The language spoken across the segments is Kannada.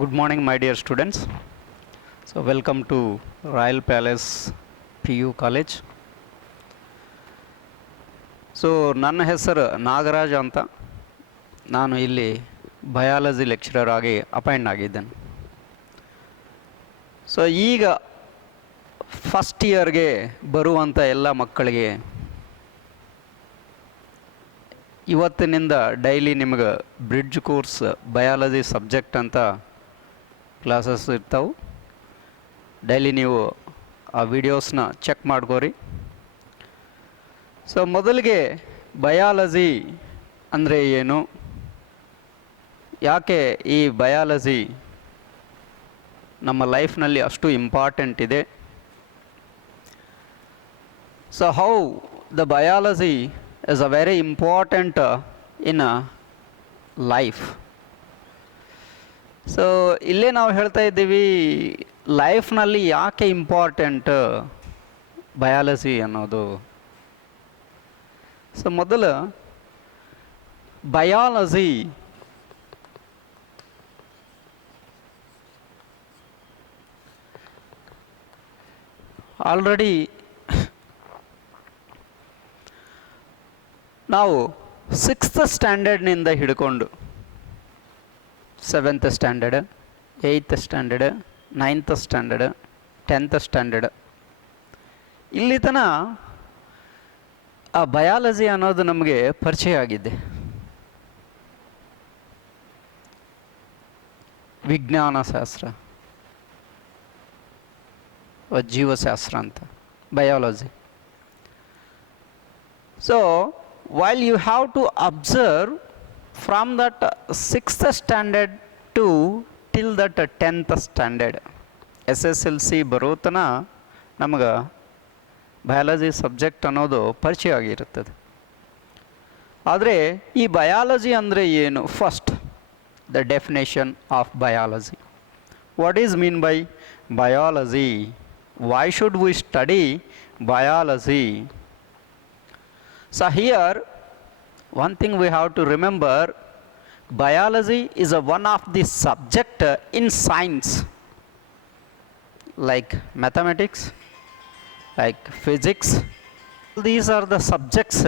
Good morning, my dear students. So, welcome to Royal Palace PU College. So ನನ್ನ ಹೆಸರು ನಾಗರಾಜ್ ಅಂತ. ನಾನು ಇಲ್ಲಿ ಬಯಾಲಜಿ ಲೆಕ್ಚರರ್ ಆಗಿ ಅಪಾಯಿಂಟ್ ಆಗಿದ್ದೇನೆ. ಸೊ ಈಗ ಫಸ್ಟ್ ಇಯರ್ಗೆ ಬರುವಂಥ ಎಲ್ಲ ಮಕ್ಕಳಿಗೆ ಇವತ್ತಿನಿಂದ ಡೈಲಿ ನಿಮಗೆ ಬ್ರಿಡ್ಜ್ ಕೋರ್ಸ್ ಬಯಾಲಜಿ ಸಬ್ಜೆಕ್ಟ್ ಅಂತ ಕ್ಲಾಸಸ್ ಇರ್ತಾವೆ. ಡೈಲಿ ನೀವು ಆ ವಿಡಿಯೋಸ್ನ ಚೆಕ್ ಮಾಡ್ಕೋರಿ. ಸೊ ಮೊದಲಿಗೆ ಬಯಾಲಜಿ ಅಂದರೆ ಏನು, ಯಾಕೆ ಈ ಬಯಾಲಜಿ ನಮ್ಮ ಲೈಫ್ನಲ್ಲಿ ಅಷ್ಟು ಇಂಪಾರ್ಟೆಂಟ್ ಇದೆ. So how the biology is a very important in a life. So ಇಲ್ಲೇ ನಾವು ಹೇಳ್ತಾ ಇದ್ದೀವಿ ಲೈಫ್ನಲ್ಲಿ ಯಾಕೆ ಇಂಪಾರ್ಟೆಂಟ್ ಬಯಾಲಜಿ ಅನ್ನೋದು. ಸೊ ಮೊದಲು ಬಯಾಲಜಿ ಆಲ್ರೆಡಿ ನಾವು 6th ಸ್ಟ್ಯಾಂಡರ್ಡ್ನಿಂದ ಹಿಡ್ಕೊಂಡು 7th standard, 8th standard, 9th standard, 10th standard ಇಲ್ಲಿ ತನಕ ಆ ಬಯಾಲಜಿ ಅನ್ನೋದು ನಮಗೆ ಪರಿಚಯ ಆಗಿದೆ. ವಿಜ್ಞಾನ ಶಾಸ್ತ್ರ, ಜೀವಶಾಸ್ತ್ರ ಅಂತ biology. So while you have to observe from that 6th standard to till that 10th standard, SSLC ಬರೋ ತನಕ ನಮಗೆ ಬಯಾಲಜಿ ಸಬ್ಜೆಕ್ಟ್ ಅನ್ನೋದು ಪರಿಚಯ ಆಗಿರುತ್ತದೆ. ಆದರೆ ಈ ಬಯಾಲಜಿ ಅಂದರೆ ಏನು? First the definition of biology. What is mean by biology? Why should we study biology? So here one thing we have to remember, biology is a one of the subject in science like mathematics, like physics. These are the subjects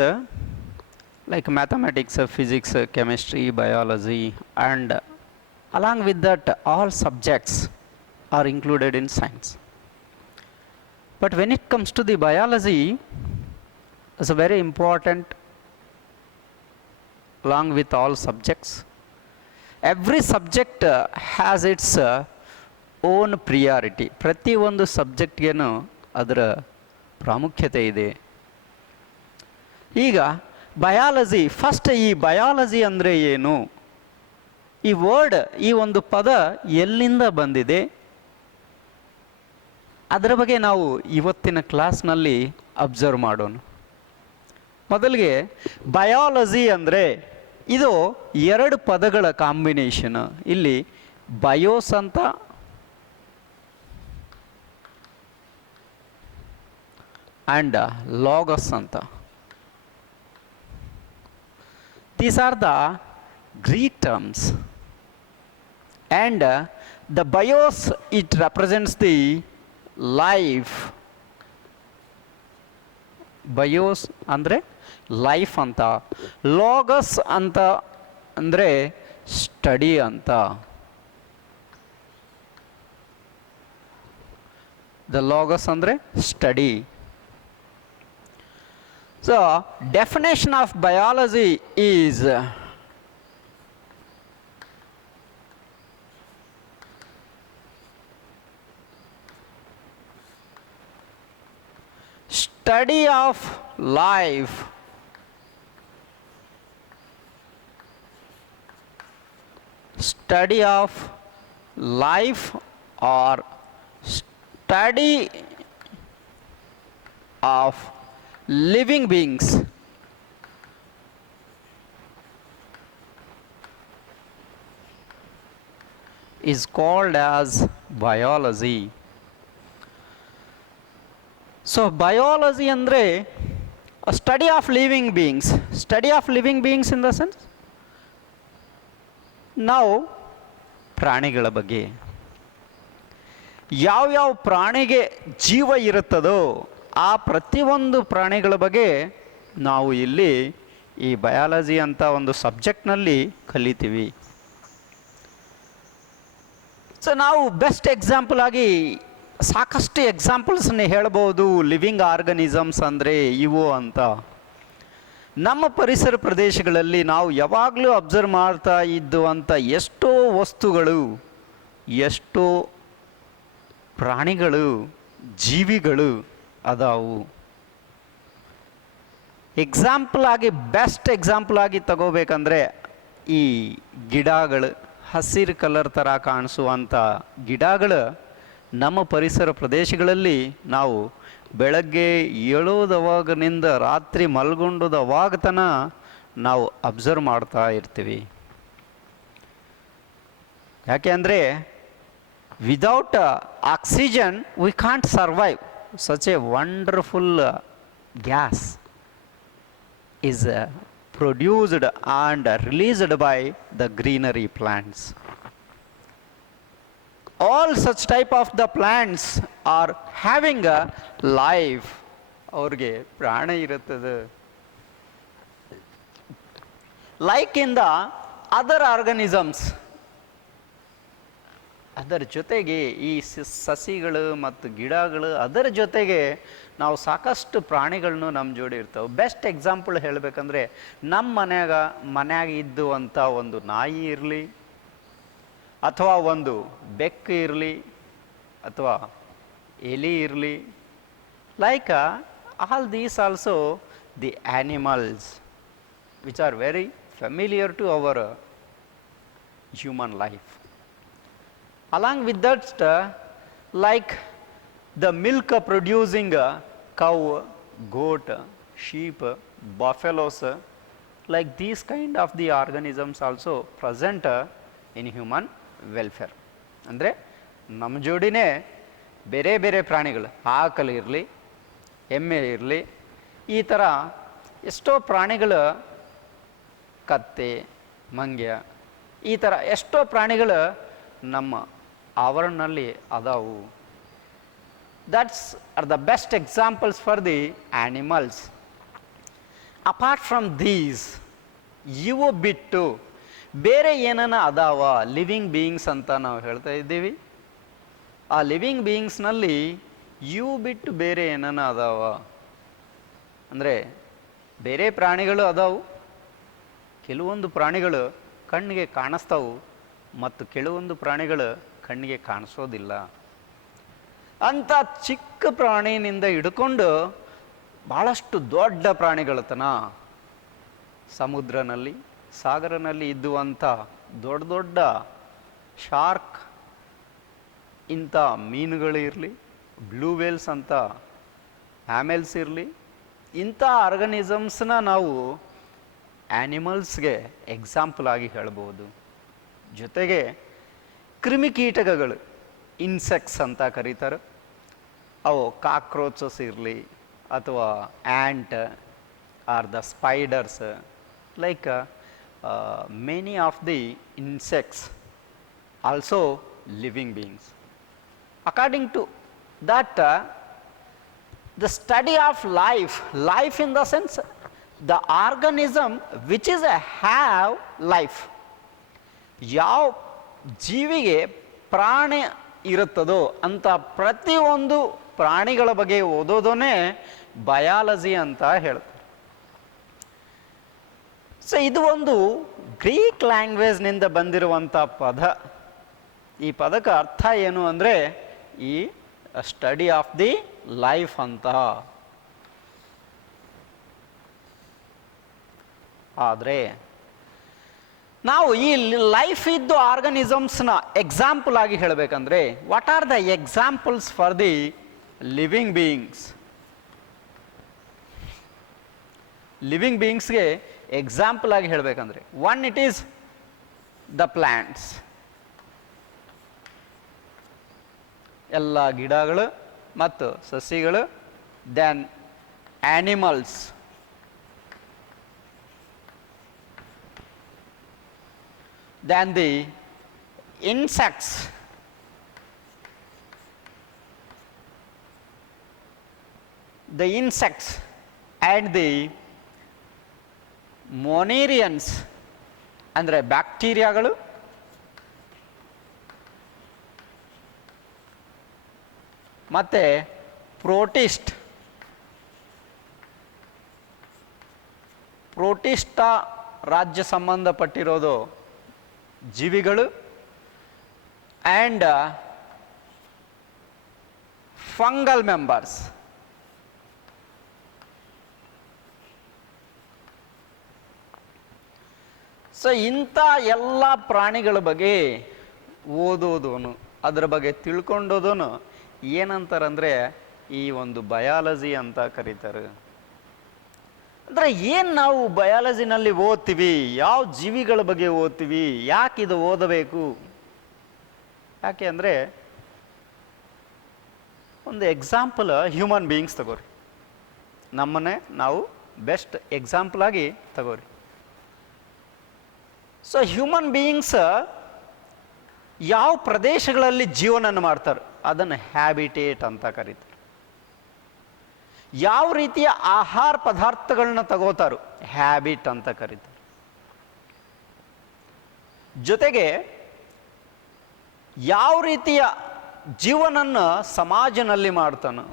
like mathematics, physics, chemistry, biology, and along with that all subjects are included in science. But when it comes to the biology, it's a very important along with all subjects. Every subject has its own priority. ಪ್ರತಿ ಒಂದು ಸಬ್ಜೆಕ್ಟ್ಗೇನು ಅದರ ಪ್ರಾಮುಖ್ಯತೆ ಇದೆ. ಈಗ ಬಯಾಲಜಿ, ಫಸ್ಟ್ ಈ ಬಯಾಲಜಿ ಅಂದರೆ ಏನು? ಈ ವರ್ಡ್, ಈ ಒಂದು ಪದ ಎಲ್ಲಿಂದ ಬಂದಿದೆ ಅದರ ಬಗ್ಗೆ ನಾವು ಇವತ್ತಿನ ಕ್ಲಾಸ್ನಲ್ಲಿ ಅಬ್ಸರ್ವ್ ಮಾಡೋಣ. ಮೊದಲಿಗೆ ಬಯಾಲಜಿ ಅಂದರೆ ಇದು ಎರಡು ಪದಗಳ ಕಾಂಬಿನೇಷನ್. ಇಲ್ಲಿ ಬಯೋಸ್ ಅಂತ ಆ್ಯಂಡ್ ಲಾಗಸ್ ಅಂತ. These are the Greek terms and the BIOS it represents the life. BIOS ಅಂದರೆ ಲೈಫ್ ಅಂತ, ಲಾಗಸ್ ಅಂತ ಅಂದರೆ ಸ್ಟಡಿ ಅಂತ. ದ ಲಾಗಸ್ ಅಂದರೆ study. So definition of biology is study of life, study of life or study of living beings is called as biology. So biology ಅಂದರೆ study of living beings. Study of living beings in the sense ನಾವು ಪ್ರಾಣಿಗಳ ಬಗ್ಗೆ. ಯಾವ್ಯಾವ ಪ್ರಾಣಿಗೆ ಜೀವ ಇರುತ್ತದೋ ಆ ಪ್ರತಿಯೊಂದು ಪ್ರಾಣಿಗಳ ಬಗ್ಗೆ ನಾವು ಇಲ್ಲಿ ಈ ಬಯಾಲಜಿ ಅಂತ ಒಂದು ಸಬ್ಜೆಕ್ಟ್ನಲ್ಲಿ ಕಲಿತೀವಿ. ಸೊ ನಾವು ಬೆಸ್ಟ್ ಎಕ್ಸಾಂಪಲ್ ಆಗಿ ಸಾಕಷ್ಟು ಎಕ್ಸಾಂಪಲ್ಸನ್ನ ಹೇಳ್ಬೋದು. ಲಿವಿಂಗ್ ಆರ್ಗನಿಸಮ್ಸ್ ಅಂದರೆ ಇವು ಅಂತ. ನಮ್ಮ ಪರಿಸರ ಪ್ರದೇಶಗಳಲ್ಲಿ ನಾವು ಯಾವಾಗಲೂ ಅಬ್ಸರ್ವ್ ಮಾಡ್ತಾ ಇದ್ದುವಂಥ ಎಷ್ಟೋ ವಸ್ತುಗಳು, ಎಷ್ಟೋ ಪ್ರಾಣಿಗಳು, ಜೀವಿಗಳು ಅದಾವು. ಎಕ್ಸಾಂಪಲ್ ಆಗಿ ಬೆಸ್ಟ್ ಎಕ್ಸಾಂಪಲ್ ಆಗಿ ತಗೋಬೇಕಂದ್ರೆ ಈ ಗಿಡಗಳು, ಹಸಿರು ಕಲರ್ ಥರ ಕಾಣಿಸುವಂಥ ಗಿಡಗಳು ನಮ್ಮ ಪರಿಸರ ಪ್ರದೇಶಗಳಲ್ಲಿ ನಾವು ಬೆಳಗ್ಗೆ ಏಳೋದವಾಗನಿಂದ ರಾತ್ರಿ ಮಲ್ಗೊಂಡದವಾಗ ತನ ನಾವು ಅಬ್ಸರ್ವ್ ಮಾಡ್ತಾ ಇರ್ತೀವಿ. ಯಾಕೆ ಅಂದರೆ without oxygen we can't survive. Such A wonderful gas is produced and released by the greenery plants. All such type of the plants are having a life. ಅವ್ರಿಗೆ ಪ್ರಾಣ ಇರುತ್ತದೆ. Like in the other organisms, ಅದರ ಜೊತೆಗೆ ಈ ಸಸಿಗಳು ಮತ್ತು ಗಿಡಗಳು, ಅದರ ಜೊತೆಗೆ ನಾವು ಸಾಕಷ್ಟು ಪ್ರಾಣಿಗಳನ್ನು ನಮ್ಮ ಜೋಡಿ ಇರ್ತವೆ. ಬೆಸ್ಟ್ ಎಕ್ಸಾಂಪಲ್ ಹೇಳಬೇಕಂದ್ರೆ ನಮ್ಮ ಮನ್ಯಾಗ ಇದ್ದುವಂಥ ಒಂದು ನಾಯಿ ಇರಲಿ, ಅಥವಾ ಒಂದು ಬೆಕ್ಕು ಇರಲಿ, ಅಥವಾ ಎಲಿ ಇರಲಿ. Like all these also the animals which are very familiar to our human life. Along with that, like the milk producing cow, goat, sheep, buffaloes, like these kind of the organisms also present in human welfare. ಅಂದರೆ ನಮ್ಮ ಜೋಡಿನೇ ಬೇರೆ ಬೇರೆ ಪ್ರಾಣಿಗಳು, ಆಕಳು ಇರಲಿ, ಎಮ್ಮೆ ಇರಲಿ, ಈ ಥರ ಎಷ್ಟೋ ಪ್ರಾಣಿಗಳು, ಕತ್ತೆ, ಮಂಗ್ಯ, ಈ ಥರ ಎಷ್ಟೋ ಪ್ರಾಣಿಗಳು ನಮ್ಮ ಆವರಣದಲ್ಲಿ ಅದಾವು. That's are the best examples for the animals. Apart from these, ಇವು ಬಿಟ್ಟು ಬೇರೆ ಏನನ್ನ ಅದಾವ ಲಿವಿಂಗ್ ಬೀಯಿಂಗ್ಸ್ ಅಂತ ನಾವು ಹೇಳ್ತಾ ಇದ್ದೀವಿ. ಆ ಲಿವಿಂಗ್ ಬೀಯಿಂಗ್ಸ್ನಲ್ಲಿ ಇವು ಬಿಟ್ಟು ಬೇರೆ ಏನನ್ನ ಅದಾವ ಅಂದರೆ ಬೇರೆ ಪ್ರಾಣಿಗಳು ಅದಾವು. ಕೆಲವೊಂದು ಪ್ರಾಣಿಗಳು ಕಣ್ಣಿಗೆ ಕಾಣಿಸ್ತಾವು ಮತ್ತು ಕೆಲವೊಂದು ಪ್ರಾಣಿಗಳು ಕಣ್ಣಿಗೆ ಕಾಣಿಸೋದಿಲ್ಲ. ಅಂಥ ಚಿಕ್ಕ ಪ್ರಾಣಿನಿಂದ ಹಿಡ್ಕೊಂಡು ಭಾಳಷ್ಟು ದೊಡ್ಡ ಪ್ರಾಣಿಗಳ ತನ ಸಮುದ್ರನಲ್ಲಿ, ಸಾಗರನಲ್ಲಿ ಇದ್ದುವಂಥ ದೊಡ್ಡ ದೊಡ್ಡ ಶಾರ್ಕ್ ಇಂಥ ಮೀನುಗಳು ಇರಲಿ, ಬ್ಲೂ ವೇಲ್ಸ್ ಅಂತ ಆ್ಯಮೆಲ್ಸ್ ಇರಲಿ, ಇಂಥ ಆರ್ಗನಿಸಮ್ಸ್ನ ನಾವು ಆ್ಯನಿಮಲ್ಸ್ಗೆ ಎಕ್ಸಾಂಪಲ್ ಆಗಿ ಹೇಳ್ಬೋದು. ಜೊತೆಗೆ ಕ್ರಿಮಿಕೀಟಕಗಳು, ಇನ್ಸೆಕ್ಟ್ಸ್ ಅಂತ ಕರೀತಾರೆ. ಅವು ಕಾಕ್ರೋಚಸ್ ಇರಲಿ, ಅಥವಾ ant or the spiders, like many of the insects also living beings. According to that, the study of life in the sense the organism which is have life. ಯಾವ ಜೀವಿಗೆ ಪ್ರಾಣ ಇರುತ್ತದೋ ಅಂಥ ಪ್ರತಿಯೊಂದು ಪ್ರಾಣಿಗಳ ಬಗ್ಗೆ ಓದೋದನ್ನೇ ಬಯಾಲಜಿ ಅಂತ ಹೇಳ್ತಾರೆ. ಸೊ ಇದು ಒಂದು ಗ್ರೀಕ್ ಲ್ಯಾಂಗ್ವೇಜ್ನಿಂದ ಬಂದಿರುವಂಥ ಪದ. ಈ ಪದಕ್ಕೆ ಅರ್ಥ ಏನು ಅಂದರೆ ಈ ಸ್ಟಡಿ ಆಫ್ ದಿ ಲೈಫ್ ಅಂತ. ಆದರೆ ನಾವು ಈ ಲೈಫ್ ಇದ್ದು ಆರ್ಗನಿಸಮ್ಸ್ನ ಎಕ್ಸಾಂಪಲ್ ಆಗಿ ಹೇಳಬೇಕಂದ್ರೆ what are the examples for the living beings? Living ಬೀಯಿಂಗ್ಸ್ಗೆ ಎಕ್ಸಾಂಪಲ್ ಆಗಿ ಹೇಳಬೇಕಂದ್ರೆ one, it is the plants. ಎಲ್ಲ ಗಿಡಗಳು ಮತ್ತು ಸಸಿಗಳು. Then animals, then the insects, and the monerans ಅಂದರೆ ಬ್ಯಾಕ್ಟೀರಿಯಾಗಳು, ಮತ್ತು ಪ್ರೋಟಿಸ್ಟಾ ರಾಜ್ಯ ಸಂಬಂಧಪಟ್ಟಿರೋದು ಜೀವಿಗಳು, ಆ್ಯಂಡ್ ಫಂಗಲ್ ಮೆಂಬರ್ಸ್. ಸೊ ಇಂಥ ಎಲ್ಲ ಪ್ರಾಣಿಗಳ ಬಗ್ಗೆ ಓದೋದೋನು, ಅದರ ಬಗ್ಗೆ ತಿಳ್ಕೊಂಡೋದೋನು ಏನಂತಾರಂದರೆ ಈ ಒಂದು ಬಯಾಲಜಿ ಅಂತ ಕರೀತಾರೆ. ಅಂದರೆ ಏನು ನಾವು ಬಯಾಲಜಿನಲ್ಲಿ ಓದ್ತೀವಿ, ಯಾವ ಜೀವಿಗಳ ಬಗ್ಗೆ ಓದ್ತೀವಿ, ಯಾಕೆ ಇದು ಓದಬೇಕು? ಯಾಕೆ ಅಂದರೆ ಒಂದು ಎಕ್ಸಾಂಪಲ್ ಹ್ಯೂಮನ್ ಬೀಯಿಂಗ್ಸ್ ತಗೋರಿ, ನಮ್ಮನ್ನೇ ನಾವು ಬೆಸ್ಟ್ ಎಕ್ಸಾಂಪಲ್ ಆಗಿ ತಗೋರಿ. ಸೊ ಹ್ಯೂಮನ್ ಬೀಯಿಂಗ್ಸ್ ಯಾವ ಪ್ರದೇಶಗಳಲ್ಲಿ ಜೀವನ ಮಾಡ್ತಾರೆ ಅದನ್ನು ಹ್ಯಾಬಿಟೇಟ್ ಅಂತ ಕರೀತಾರೆ. ಯಾವ ರೀತಿಯ ಆಹಾರ ಪದಾರ್ಥಗಳನ್ನ ತಗೋತಾರೋ ಹ್ಯಾಬಿಟ್ ಅಂತ ಕರೀತಾರೆ. ಜೊತೆಗೆ ಯಾವ ರೀತಿಯ ಜೀವನನ್ನ ಸಮಾಜನಲ್ಲಿ ಮಾಡ್ತಾನೋ,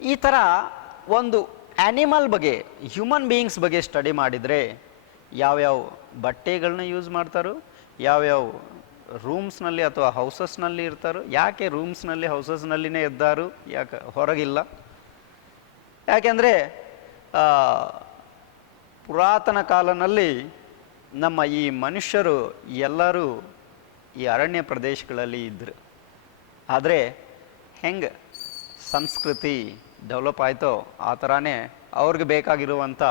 ಈ ಥರ ಒಂದು ಆ್ಯನಿಮಲ್ ಬಗ್ಗೆ, ಹ್ಯೂಮನ್ ಬೀಯಿಂಗ್ಸ್ ಬಗ್ಗೆ ಸ್ಟಡಿ ಮಾಡಿದರೆ ಯಾವ್ಯಾವ ಬಟ್ಟೆಗಳನ್ನ ಯೂಸ್ ಮಾಡ್ತಾರೋ, ಯಾವ್ಯಾವ ರೂಮ್ಸ್ನಲ್ಲಿ ಅಥವಾ ಹೌಸಸ್ನಲ್ಲಿ ಇರ್ತಾರೋ, ಯಾಕೆ ರೂಮ್ಸ್ನಲ್ಲಿ ಹೌಸಸ್ನಲ್ಲಿನೇ ಇದ್ದಾರು, ಯಾಕೆ ಹೊರಗಿಲ್ಲ? ಯಾಕೆಂದರೆ ಪುರಾತನ ಕಾಲದಲ್ಲಿ ನಮ್ಮ ಈ ಮನುಷ್ಯರು ಎಲ್ಲರೂ ಈ ಅರಣ್ಯ ಪ್ರದೇಶಗಳಲ್ಲಿ ಇದ್ದರು. ಆದರೆ ಹೆಂಗೆ ಸಂಸ್ಕೃತಿ ಡೆವಲಪ್ ಆಯಿತೋ ಆ ಥರನೇ ಅವ್ರಿಗೆ ಬೇಕಾಗಿರುವಂಥ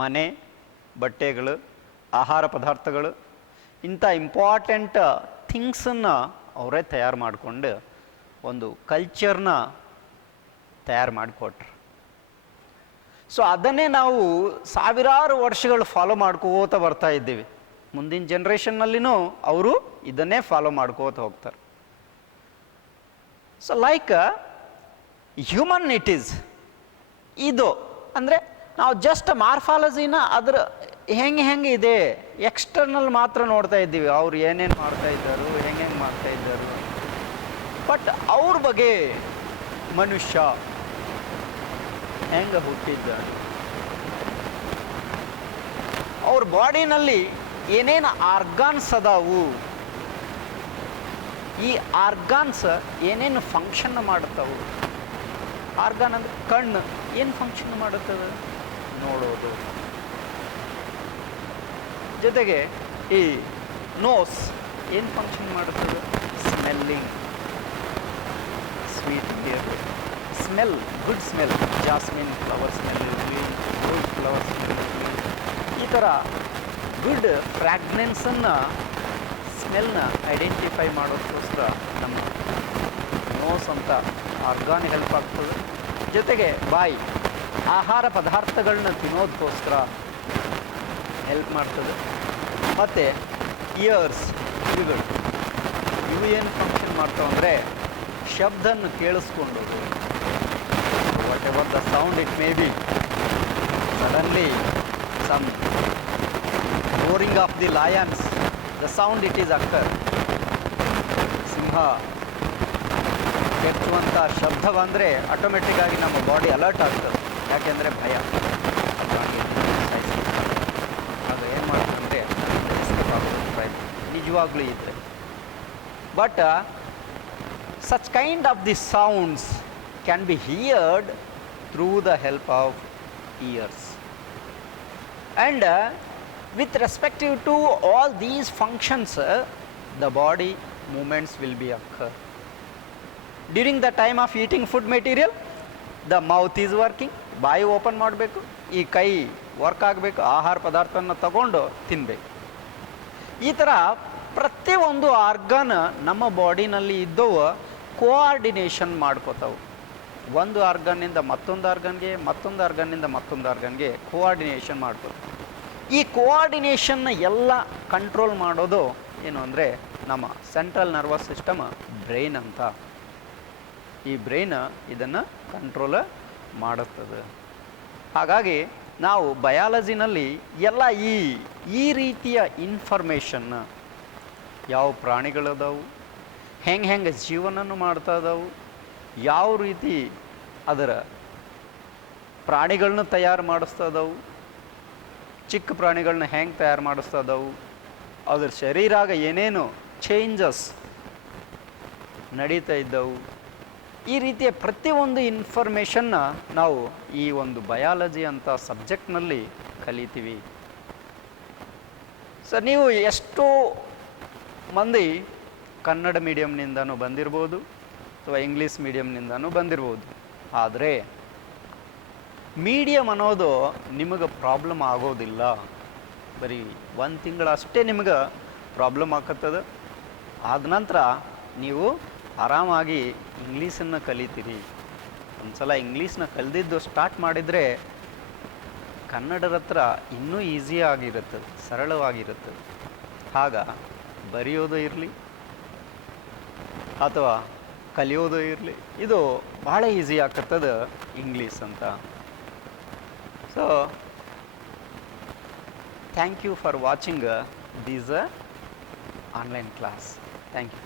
ಮನೆ, ಬಟ್ಟೆಗಳು, ಆಹಾರ ಪದಾರ್ಥಗಳು, ಇಂಥ ಇಂಪಾರ್ಟೆಂಟ್ ಥಿಂಗ್ಸನ್ನು ಅವರೇ ತಯಾರು ಮಾಡಿಕೊಂಡು ಒಂದು ಕಲ್ಚರ್ನ ತಯಾರು ಮಾಡಿಕೊಟ್ರು. ಸೊ ಅದನ್ನೇ ನಾವು ಸಾವಿರಾರು ವರ್ಷಗಳು ಫಾಲೋ ಮಾಡ್ಕೋತ ಬರ್ತಾ ಇದ್ದೀವಿ. ಮುಂದಿನ ಜನ್ರೇಷನ್ನಲ್ಲಿನೂ ಅವರು ಇದನ್ನೇ ಫಾಲೋ ಮಾಡ್ಕೋತ ಹೋಗ್ತಾರೆ. So like human it is ಇದು ಅಂದರೆ ನಾವು ಜಸ್ಟ್ ಮಾರ್ಫಾಲಜಿನ ಅದರ ಹೆಂಗೆ ಇದೆ ಎಕ್ಸ್ಟರ್ನಲ್ ಮಾತ್ರ ನೋಡ್ತಾ ಇದ್ದೀವಿ, ಅವ್ರು ಏನೇನು ಮಾಡ್ತಾ ಇದ್ದರು, ಹೆಂಗೆ ಮಾಡ್ತಾ ಇದ್ದರು. ಬಟ್ ಅವ್ರ ಬಗ್ಗೆ ಮನುಷ್ಯ ಹೆಂಗೆ ಹುಟ್ಟಿದ್ದಾನೆ, ಅವ್ರ ಬಾಡಿನಲ್ಲಿ ಏನೇನು ಆರ್ಗಾನ್ಸ್ ಅದಾವು, ಈ ಆರ್ಗಾನ್ಸ್ ಏನೇನು ಫಂಕ್ಷನ್ ಮಾಡುತ್ತವು. ಆರ್ಗಾನ್ ಅಂದರೆ ಕಣ್ಣು ಏನು ಫಂಕ್ಷನ್ ಮಾಡುತ್ತದೆ, ನೋಡೋದು. ಜೊತೆಗೆ ಈ ನೋಸ್ ಏನು ಫಂಕ್ಷನ್ ಮಾಡುತ್ತದೆ, smelling, sweet beer smell, good smell, jasmine flower smell, good flower smell, ಈ ಥರ ಗುಡ್ ಫ್ರ್ಯಾಗ್ನೆನ್ಸನ್ನು, ಸ್ಮೆಲ್ನ ಐಡೆಂಟಿಫೈ ಮಾಡೋದಕ್ಕೋಸ್ಕರ ನಮ್ಮ ನೋಸ್ ಅಂತ ಆರ್ಗಾನ್ ಹೆಲ್ಪ್ ಆಗ್ತದೆ. ಜೊತೆಗೆ ಬಾಯಿ ಆಹಾರ ಪದಾರ್ಥಗಳನ್ನ ತಿನ್ನೋದಕ್ಕೋಸ್ಕರ ಹೆಲ್ಪ್ ಮಾಡ್ತದೆ. ಮತ್ತು ಇಯರ್ಸ್, ಇವು ಏನು ಫಂಕ್ಷನ್ ಮಾಡ್ತಾವೆ ಅಂದರೆ ಶಬ್ದನ್ನು ಕೇಳಿಸ್ಕೊಂಡೋದು. Whatever the sound it may be, suddenly some roaring of the lions, the sound it is occur. ಸಿಂಹ ಕೆಚ್ಚುವಂಥ ಶಬ್ದ ಬಂದರೆ ಆಟೋಮೆಟಿಕ್ಕಾಗಿ ನಮ್ಮ ಬಾಡಿ ಅಲರ್ಟ್ ಆಗ್ತದೆ. ಯಾಕೆಂದರೆ ಭಯ. ಆಗ ಏನು ಮಾಡ್ತಂದರೆ ನಿಜವಾಗ್ಲೂ ಇದ್ದರೆ. But such kind of the sounds can be heard through the help of ears. And with respect to all these functions, the body movements will be occur. During the time of eating food material, the mouth is working, ಬಾಯಿ ಓಪನ್ ಮಾಡಬೇಕು, ಈ ಕೈ ವರ್ಕ್ ಆಗಬೇಕು, ಆಹಾರ ಪದಾರ್ಥನ ತಗೊಂಡು ತಿನ್ನಬೇಕು. ಈ ಥರ ಪ್ರತಿಯೊಂದು ಆರ್ಗನ್ ನಮ್ಮ ಬಾಡಿನಲ್ಲಿ ಇದ್ದವು ಕೋಆರ್ಡಿನೇಷನ್ ಮಾಡ್ಕೋತಾವೆ. ಒಂದು ಆರ್ಗನ್ನಿಂದ ಮತ್ತೊಂದು ಆರ್ಗನ್ಗೆ, ಮತ್ತೊಂದು ಆರ್ಗನ್ನಿಂದ ಮತ್ತೊಂದು ಆರ್ಗನ್ಗೆ ಕೋಆರ್ಡಿನೇಷನ್ ಮಾಡ್ಕೋತಾವೆ. ಈ ಕೋಆರ್ಡಿನೇಷನ್ನ ಎಲ್ಲ ಕಂಟ್ರೋಲ್ ಮಾಡೋದು ಏನು ಅಂದರೆ ನಮ್ಮ ಸೆಂಟ್ರಲ್ ನರ್ವಸ್ ಸಿಸ್ಟಮ್ ಬ್ರೈನ್ ಅಂತ. ಈ ಬ್ರೈನ್ ಇದನ್ನು ಕಂಟ್ರೋಲ್ ಮಾಡುತ್ತದೆ. ಹಾಗಾಗಿ ನಾವು ಬಯಾಲಜಿನಲ್ಲಿ ಎಲ್ಲ ಈ ರೀತಿಯ ಇನ್ಫಾರ್ಮೇಷನ್ನ, ಯಾವ ಪ್ರಾಣಿಗಳದಾವು, ಹೆಂಗೆ ಜೀವನವನ್ನು ಮಾಡ್ತಾ ಇದಾವು, ಯಾವ ರೀತಿ ಅದರ ಪ್ರಾಣಿಗಳನ್ನ ತಯಾರು ಮಾಡಿಸ್ತಾ ಇದಾವು, ಚಿಕ್ಕ ಪ್ರಾಣಿಗಳನ್ನ ಹೆಂಗೆ ತಯಾರು ಮಾಡಿಸ್ತಾ ಇದಾವು, ಅದ್ರ ಶರೀರಾಗ ಏನೇನು ಚೇಂಜಸ್ ನಡೀತಾ ಇದ್ದವು, ಈ ರೀತಿಯ ಪ್ರತಿಯೊಂದು ಇನ್ಫಾರ್ಮೇಷನ್ನ ನಾವು ಈ ಒಂದು ಬಯಾಲಜಿ ಅಂತ ಸಬ್ಜೆಕ್ಟ್ನಲ್ಲಿ ಕಲಿತೀವಿ. ಸರ್, ನೀವು ಎಷ್ಟೋ ಮಂದಿ ಕನ್ನಡ ಮೀಡಿಯಮ್ನಿಂದನೂ ಬಂದಿರ್ಬೋದು ಅಥವಾ ಇಂಗ್ಲೀಷ್ ಮೀಡಿಯಮ್ನಿಂದನೂ ಬಂದಿರ್ಬೋದು. ಆದರೆ ಮೀಡಿಯಮ್ ಅನ್ನೋದು ನಿಮಗೆ ಪ್ರಾಬ್ಲಮ್ ಆಗೋದಿಲ್ಲ. ಬರೀ 1 ತಿಂಗಳಷ್ಟೇ ನಿಮಗೆ ಪ್ರಾಬ್ಲಮ್ ಆಕತ್ತದ. ಆದ ನಂತರ ನೀವು ಆರಾಮಾಗಿ ಇಂಗ್ಲೀಷನ್ನು ಕಲಿತೀರಿ. ಒಂದು ಸಲ ಇಂಗ್ಲೀಷ್ನ ಕಲಿದಿದ್ದು ಸ್ಟಾರ್ಟ್ ಮಾಡಿದರೆ ಕನ್ನಡದ ಹತ್ರ ಇನ್ನೂ ಈಸಿಯಾಗಿರುತ್ತದೆ, ಸರಳವಾಗಿರುತ್ತದೆ. ಆಗ ಬರೆಯೋದು ಇರಲಿ ಅಥವಾ ಕಲಿಯೋದು ಇರಲಿ, ಇದು ಭಾಳ ಈಸಿ ಆಗ್ತದ ಇಂಗ್ಲೀಷ್ ಅಂತ. So thank you for watching these online class. Thank you.